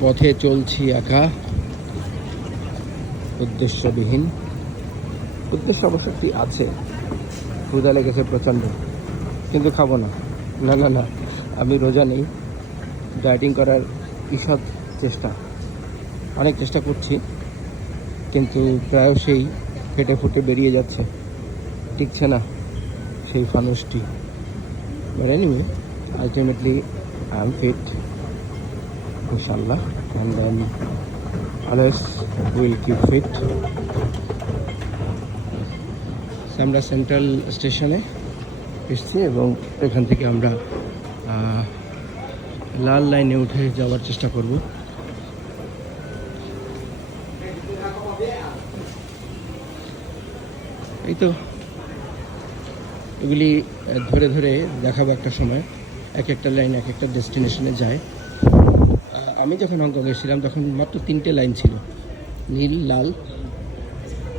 পথে চলছি একা, উদ্দেশ্যবিহীন। উদ্দেশ্য অবশ্যই আছে, ক্ষুধা লেগেছে প্রচণ্ড, কিন্তু খাবো না। না না না, আমি রোজা নেই। ডায়েটিং করার ঈষৎ চেষ্টা, অনেক চেষ্টা করছি, কিন্তু প্রায়শই ফেটে ফুটে বেরিয়ে যাচ্ছে, টিকছে না সেই ফানুসটি। But anyway, ultimately I am fit, ইনশাল্লাহ, and then always will keep fit. আমরা সেন্ট্রাল স্টেশনে এসেছি এবং এখান থেকে আমরা লাল লাইনে উঠে যাওয়ার চেষ্টা করব। এই তো, এগুলি ধরে ধরে দেখাবো একটা সময়। এক একটা লাইন এক একটা ডেস্টিনেশনে যায়। আমি যখন হংকং এসেছিলাম তখন মাত্র 3টে লাইন ছিল, নীল, লাল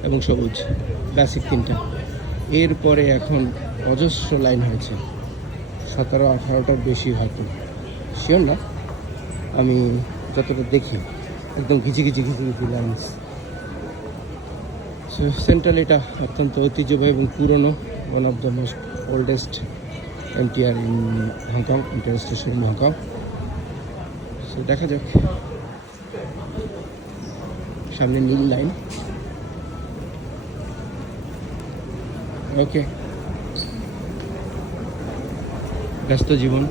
এবং সবুজ, বেসিক 3টা। এরপরে এখন অজস্র লাইন হয়েছে, 17-18টার বেশি হয়তো, শিওর না। আমি যতটা দেখি একদম ঘিচি ঘিচি লাইন্স। সো সেন্ট্রাল এটা অত্যন্ত ঐতিহ্যবাহী এবং পুরনো, one of the most oldest MTR in Hong Kong, inter station in Hong Kong. So দেখা যাক, সামনে নীল লাইন। ওকে, ব্যস্ত জীবন।